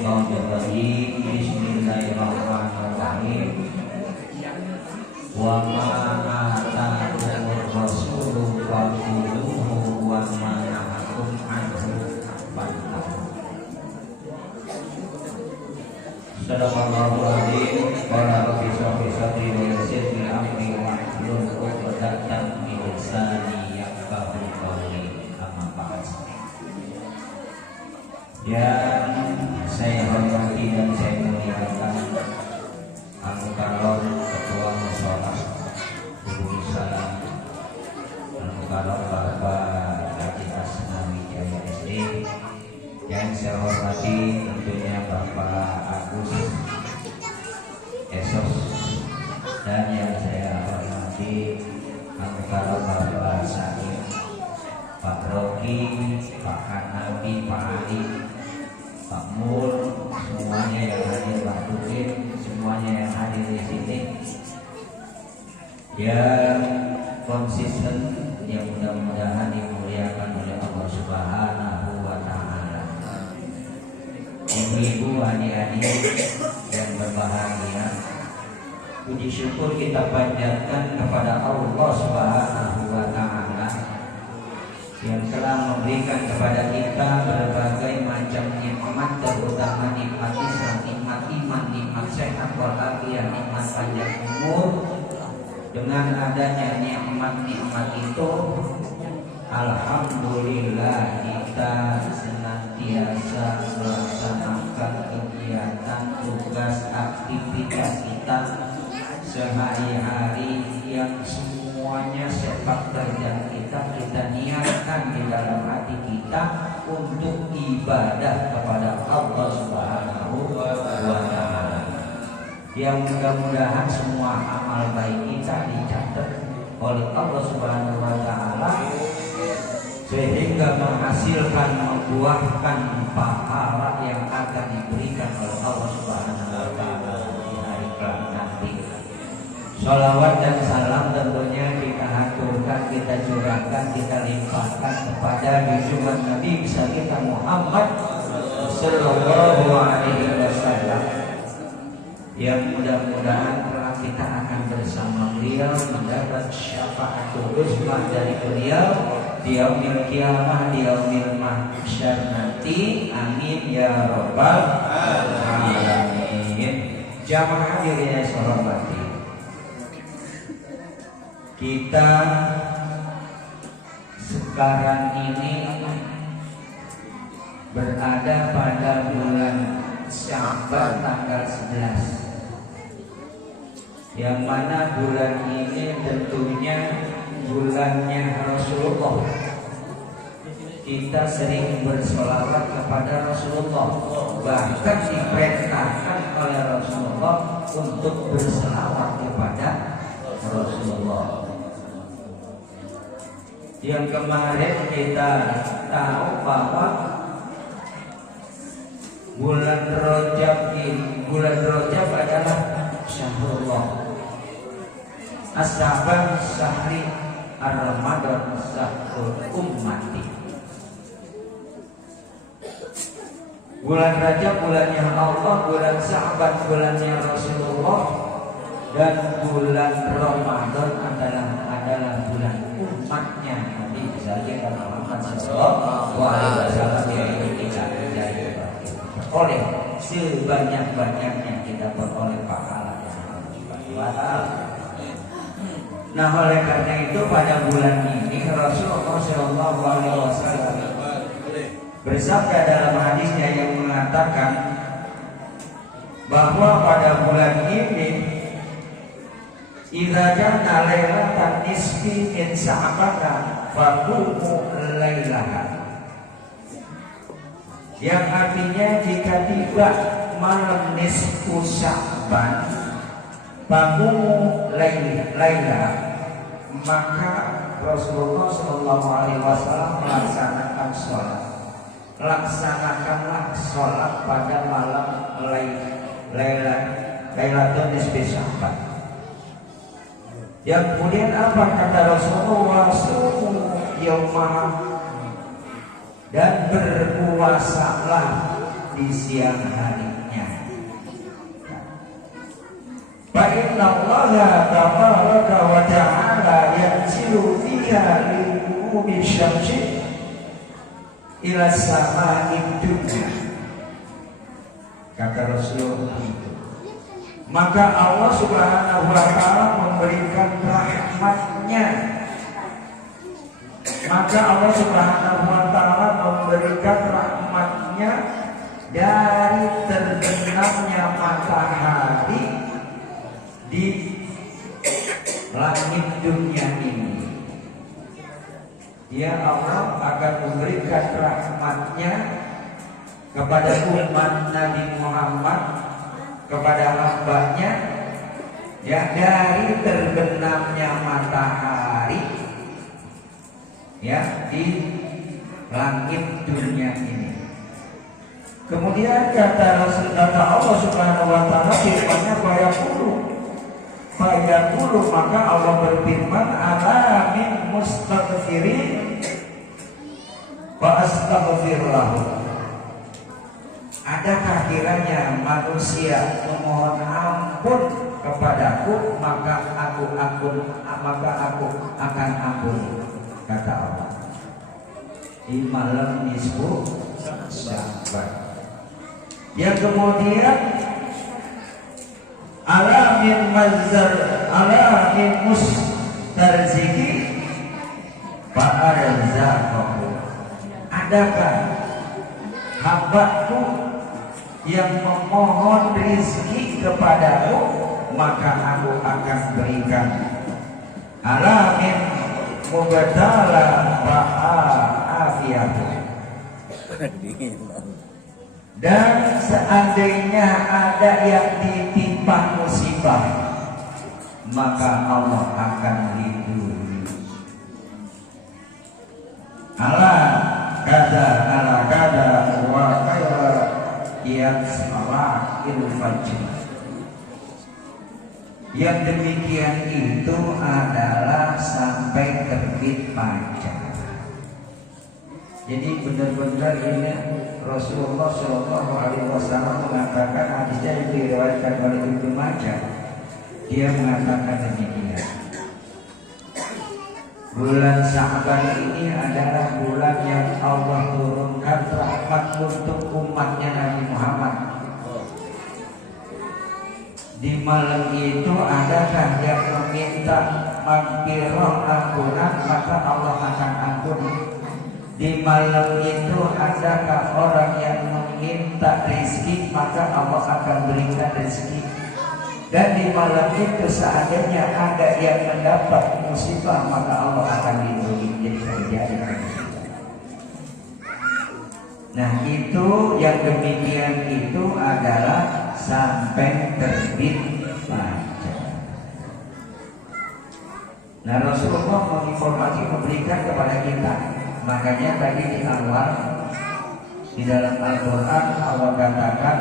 syaitonir rajim. Bismillahirrahmanirrahim. Wa ma ataakumur rasulu fakhudhuhu wa ma nahakum anhu fantahu. Sadaqallahul azim. Qala rabbi shrah li sadri wa yassir li amri wahlul 'uqdatam min lisani yafqahu qawli. Amma ba'd. Yang saya hormati dan saya muliakan Al-Mukarram Ketua Musholah Guru Salam Al-Mukarram Bapak Haji Asnawi Jaya SD. Yang saya hormati tentunya Bapak Agus Esos, dan yang saya hormati Al-Mukarram Bapak Said, Pak Roki, Pak Hanabi, Pak Ali, Pak Mul, semuanya yang hadir, Pak Tukin, semuanya yang hadir di sini, yang konsisten, yang mudah-mudahan dimuliakan oleh Allah Subhanahu wa Ta'ala. Ibu-ibu, adik-adik yang berbahagia, puji syukur kita panjatkan kepada Allah Subhanahu wa Ta'ala yang telah memberikan kepada kita berbagai macam nikmat, terutama nikmat Islam, nikmat iman, nikmat sehat walafiat, nikmat panjang umur. Dengan adanya nikmat-nikmat itu, alhamdulillah kita senantiasa melaksanakan kegiatan, tugas, aktivitas kita sehari-hari yang semuanya sepak terjang kita niatkan di dalam hati kita untuk ibadah kepada Allah Subhanahu wa Ta'ala. Yang mudah-mudahan semua amal baik kita dicatat oleh Allah Subhanahu wa Ta'ala sehingga menghasilkan, membuahkan pahala yang akan diberikan oleh Allah Subhanahu wa Ta'ala di hari kelak nanti. Sholawat dan salam tentunya kita haturkan, kita curahkan, kita limpahkan kepada junjungan Nabi besar kita Muhammad Sallallahu Alaihi Wasallam, yang mudah-mudahan kelak kita akan bersama beliau mendapat syafaatul uzma dari beliau di yaumil qiyamah, di yaumil mahsyar nanti. Amin ya rabbal alamin. Jamaah hadirin yang saya hormati, kita sekarang ini berada pada bulan Sya'ban tanggal 11, yang mana bulan ini tentunya bulannya Rasulullah. Kita sering bersolawat kepada Rasulullah, bahkan diperintahkan oleh Rasulullah untuk berselawat kepada Rasulullah. Yang kemarin kita tahu bahwa bulan Rajab adalah syahrullah, as-Sya'ban syahri ar-Ramadan syahrul ummati. Bulan Rajab bulannya Allah, bulan Sya'ban bulannya Rasulullah, dan bulan Ramadan adalah bulan umatnya Nabi besar Muhammad Sallallahu Alaihi Wasallam yang kita jadi oleh sebanyak-banyaknya kita beroleh pahala yang Allah. Nah, oleh karena itu pada bulan ini Rasulullah Sallallahu Alaihi Wasallam bersabda dalam hadisnya yang mengatakan bahwa pada bulan ini idza kana lailatan nisfi min Sya'ban faqumu lailaha, yang artinya jika tiba malam nisfu Sya'ban faqumu lailaha, maka Rasulullah Shallallahu Alaihi Wasallam melaksanakan sholat. Laksanakanlah sholat pada malam Lailatul Nisfi Sya'ban. Yang kemudian apa kata Rasulullah? Sumu yaumah, dan berpuasalah di siang harinya. Fa inna Allaha tabaraka wa ta'ala yanzilu fiha li ghurubi syamsi ila sama'id dunya. Kata Rasulullah itu, maka Allah Subhanahu wa ta'ala memberikan rahmatnya. Maka Allah Subhanahu wa ta'ala memberikan rahmatnya dari terbenamnya matahari di langit dunia ini. Ya Allah akan memberikan rahmatnya kepada umat Nabi Muhammad, kepada hambanya, ya, dari terbenamnya matahari, ya, di langit dunia ini. Kemudian kata Allah Subhanahu wa ta'ala firman-Nya fayaqulu, maka Allah berfirman, ala min mustaghfirin wa astaghfir lahu. Adakah kiranya manusia memohon ampun kepadaku, maka aku akan ampun, kata Allah. Di malam nisfu Sya'ban. Yang kemudian alamin mustarziki fa'arzaqahu. Adakah hambaku yang memohon rizki kepadaku, maka aku akan berikan. Alamin mubtala fa'afiyahu. Dan seandainya ada yang ditimpa musibah, maka Allah akan lindungi. Ala kada wa kaya yasma'il fajr. Yang demikian itu adalah sampai terbit fajar. Jadi benar-benar ini Rasulullah Shallallahu Alaihi Wasallam mengatakan, hadisnya yang diriwayatkan oleh Ibnu Majah. Dia mengatakan demikian. Bulan Sya'ban ini adalah bulan yang Allah turunkan rahmat untuk umatnya Nabi Muhammad. Di malam itu adakah yang meminta maghfirah, ampunan, maka Allah akan ampuni. Di malam itu adakah orang yang meminta rezeki, maka Allah akan berikan rezeki. Dan di malam itu seandainya ada yang mendapat musibah, maka Allah akan lindungi. Jadi terjadi. Nah, itu yang demikian itu adalah sampai terbit fajar. Nah, Rasulullah menginformasi, memberikan kepada kita. Makanya tadi di awal di dalam Al-Quran Allah katakan,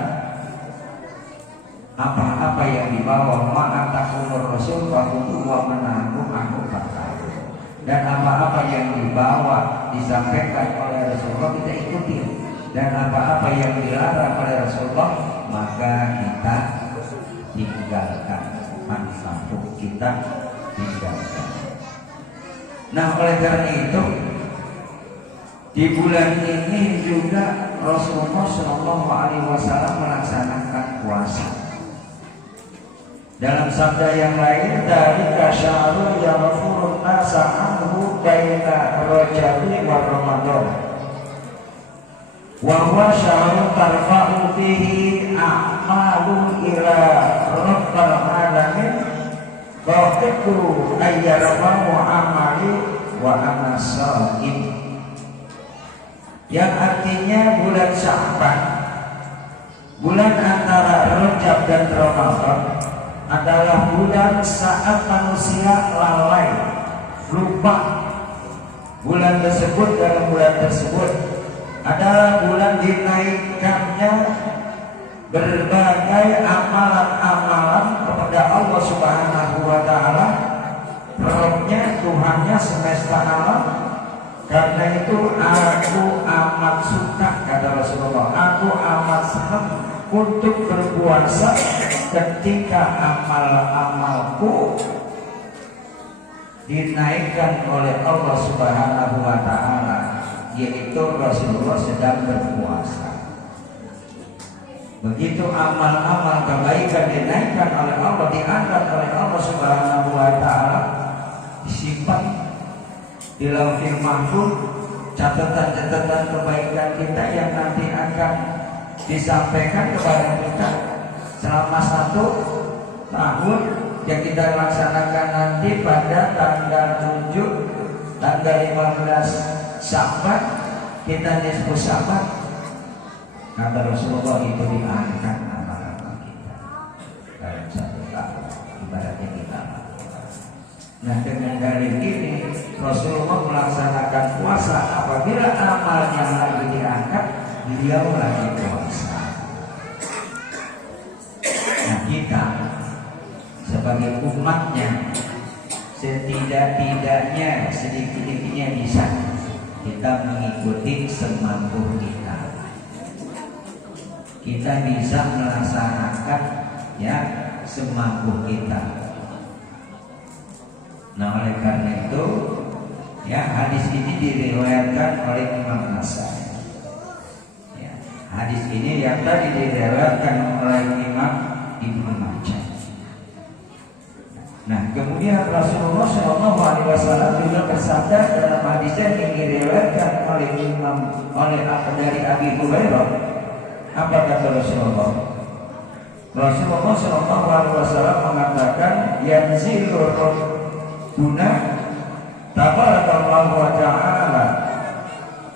apa-apa yang dibawa ma'atakumur rasul fakutu wa menanggung aku bakal. Dan apa-apa yang dibawa disampaikan oleh Rasulullah kita ikuti. Dan apa-apa yang dilarang oleh Rasulullah maka kita tinggalkan. Manfaat kita tinggalkan. Nah, oleh karena itu di bulan ini juga Rasulullah Shallallahu Alaihi Wasallam melaksanakan puasa. Dalam sabda yang lain, dari kasyarul yaghfurun nasa anhu baina rajabi wa ramadan. Wa huwa syahrun tarfa'u fihi a'malu ila rabbil alamin. Fa'tiku ayyarafahu amali wa amasaim. Yang artinya bulan Sya'ban, bulan antara Rajab dan Ramadan, adalah bulan saat manusia lalai, lupa. Bulan tersebut, dalam bulan tersebut adalah bulan dinaikkannya berbagai amalan-amalan kepada Allah Subhanahu wa ta'ala, Rabbnya, Tuhannya semesta alam. Karena itu aku amat suka, kata Rasulullah, aku amat senang untuk berpuasa ketika amal-amalku dinaikkan oleh Allah Subhanahu wa Ta'ala, yaitu Rasulullah sedang berpuasa. Begitu amal-amal kebaikan dinaikkan oleh Allah, diangkat oleh Allah Subhanahu wa Ta'ala, disimpan di Lauhul Mahfuz catatan-catatan kebaikan kita yang nanti akan disampaikan kepada kita selama 1 tahun yang kita laksanakan nanti pada tanggal 7, tanggal 15 Sya'ban, kita nisfu Sya'ban. Kata Rasulullah itu diangkat amal-amal kita dalam 1 tahun ibaratnya kita. Nah, dengan dalil ini Rasulullah melaksanakan puasa apabila amalnya lagi diangkat, beliau lagi puasa. Nah, kita sebagai umatnya setidak-tidaknya sedikit-sedikitnya bisa kita mengikuti semampu kita. Kita bisa melaksanakan ya semampu kita. Nah, oleh karena itu ya hadis ini diriwayatkan oleh Imam Nasai. Ya, hadis ini yang tadi diriwayatkan oleh Imam Ibnu Majah. Nah, kemudian Rasulullah SAW juga bersabda dalam hadis yang diriwayatkan oleh dari Abi Hurairah. Apa kata Rasulullah? Rasulullah SAW mengatakan, yanzilur Rabbuna tabarakallahu wa ta'ala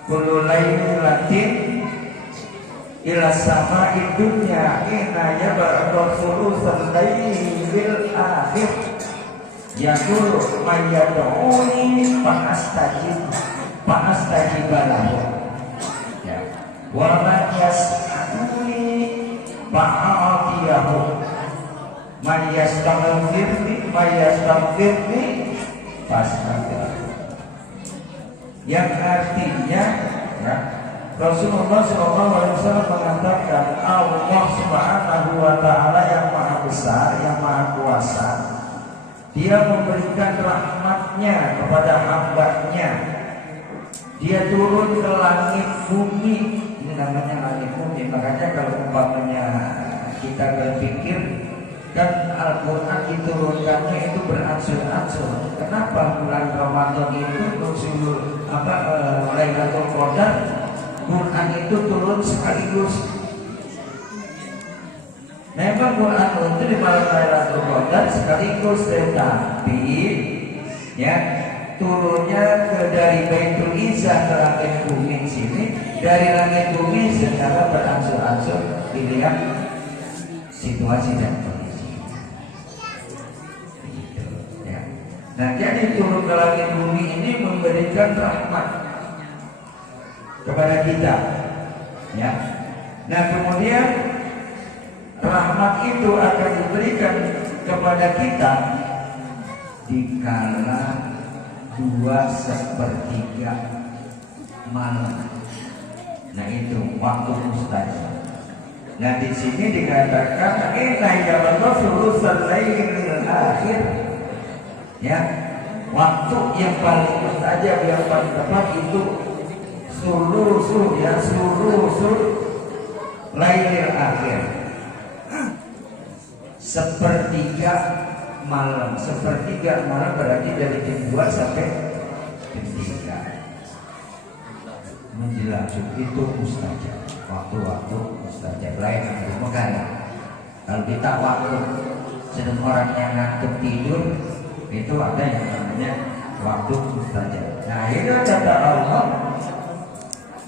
kullu lailatin ila sama'i dunya ina yab'adu thulutsal lailil akhir yaqulu may yad'uni fa'astajib lahu ya wa man yas'aluni fa'atiyahu man yastaghfirni yang artinya ya, Rasulullah SAW mengatakan Allah Subhanahu wa Ta'ala yang maha besar, yang maha kuasa, Dia memberikan rahmatnya kepada hambanya. Dia turun ke langit bumi. Ini namanya langit bumi. Makanya kalau umpamanya kita berpikir, kan Al-Quran diturunkannya itu beransur-ansur. Kenapa bulan Ramadan itu nuzul Lailatul Qadar, Quran itu turun sekaligus. Memang Quran itu di malam Lailatul Qadar sekaligus, tetapi ya turunnya dari Baitul Izzah ke langit bumi sini, dari langit bumi secara beransur-ansur dilihat situasi dan nah, jadi turun ke langit bumi ini memberikan rahmat kepada kita, ya. Nah, kemudian rahmat itu akan diberikan kepada kita dikala 2/3 malam. Nah, itu waktu mustajab. Nah, di sini dikatakan inna yabqa thulutsal lailil akhir. Ya, waktu yang paling mustajab, yang paling tepat itu sulusul lailil akhir, 1/3 malam. 1/3 malam berarti dari jam 2 sampai jam 3 menjelang itu mustajab. Waktu-waktu mustajab lain yang bukan. Kalau kita waktu sedang orang yang ngantuk tidur, itu ada yang namanya waktu mustajab. Nah, itu kata Allah,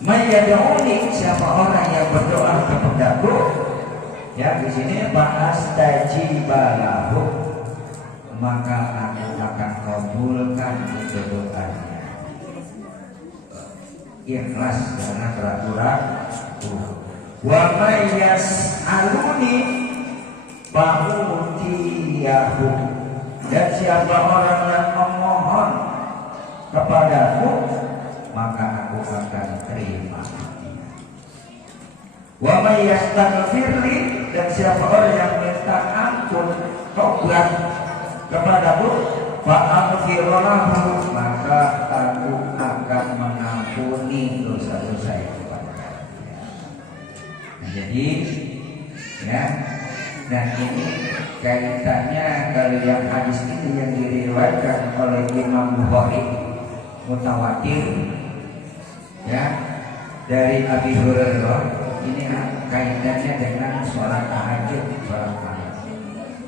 mayyad'uni, siapa orang yang berdoa kepadaku, ya di sini fa'astajibalahu, maka aku akan kabulkan itu doanya. Ikhlas karena ragu-ragu. Wa may yas'aluni fa'utiyahu, dan siapa orang yang memohon kepadaku, maka aku akan terima. Wa may yastaghfirli, dan siapa orang yang minta ampun tobat kepadaku, fa aghfirlahu, maka aku akan mengampuni dosa-dosa yang kepada. Jadi ya, dan ini kaitannya kalau yang hadis ini yang diriwayatkan oleh Imam Bukhari mutawatir ya dari Abi Hurairah, ini kaitannya dengan sholat tahajud, sholat malam.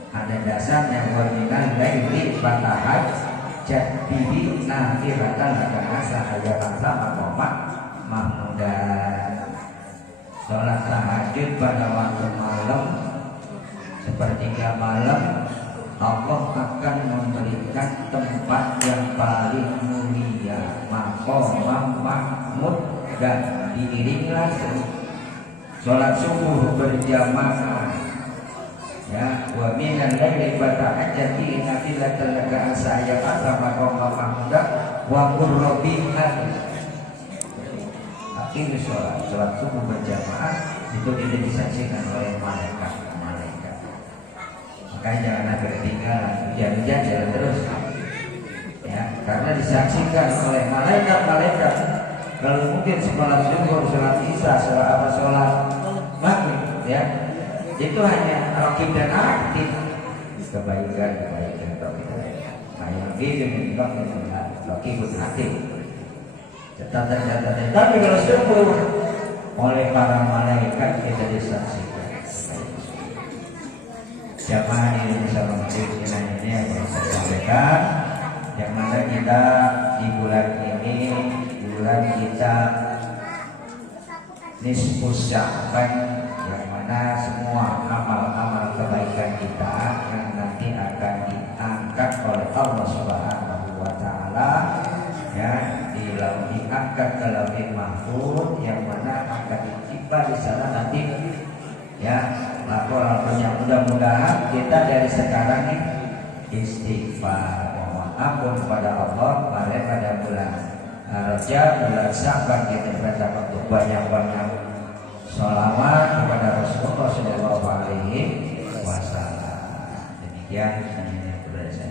Ada dasarnya wa minal laili fatahajjat bihi nafilatan laka asa ayatan maqama mahmudan. Sholat tahajud pada waktu malam, sepertiga malam, Allah akan memberikan tempat yang paling mulia, maqam mahmud, dan diiringlah sholat subuh berjamaah ya. Wa minal laili fatahajjat bihi nafilatan laka asa ayatan maqama mahmudan wa qur rabbi akhir sholat subuh berjamaah itu tidak disaksikan oleh malaikat. Makanya jangan ada ketinggalan, hujan-hujan jalan terus ya, karena disaksikan oleh malaikat. Kalau mungkin sholat zuhur, sholat isya, sholat maghrib ya, itu hanya raqib dan atid, kebaikan. Nah yang ini raqib dan atid, catatan. Tapi kalau subuh oleh para malaikat kita disaksikan. Jamaah di Indonesia Maghrib ini yang saya sampaikan, yang mana kita di bulan ini, bulan kita nisfus Sya'ban, yang mana semua amal-amal kebaikan kita yang nanti akan diangkat oleh Allah Subhanahu wa Ta'ala ya, diangkat ke Lauhul Mahfuz, yang mana akan dicipta di sana nanti ya. Laporan-laporannya mudah-mudahan kita dari sekarang nih istighfar, mohon ampun kepada Allah. Mari pada bulan Rajab, bulan Sya'ban kita berdapat untuk banyak-banyak sholawat kepada Rasulullah Sallallahu Alaihi Wasallam. Demikian yang sudah saya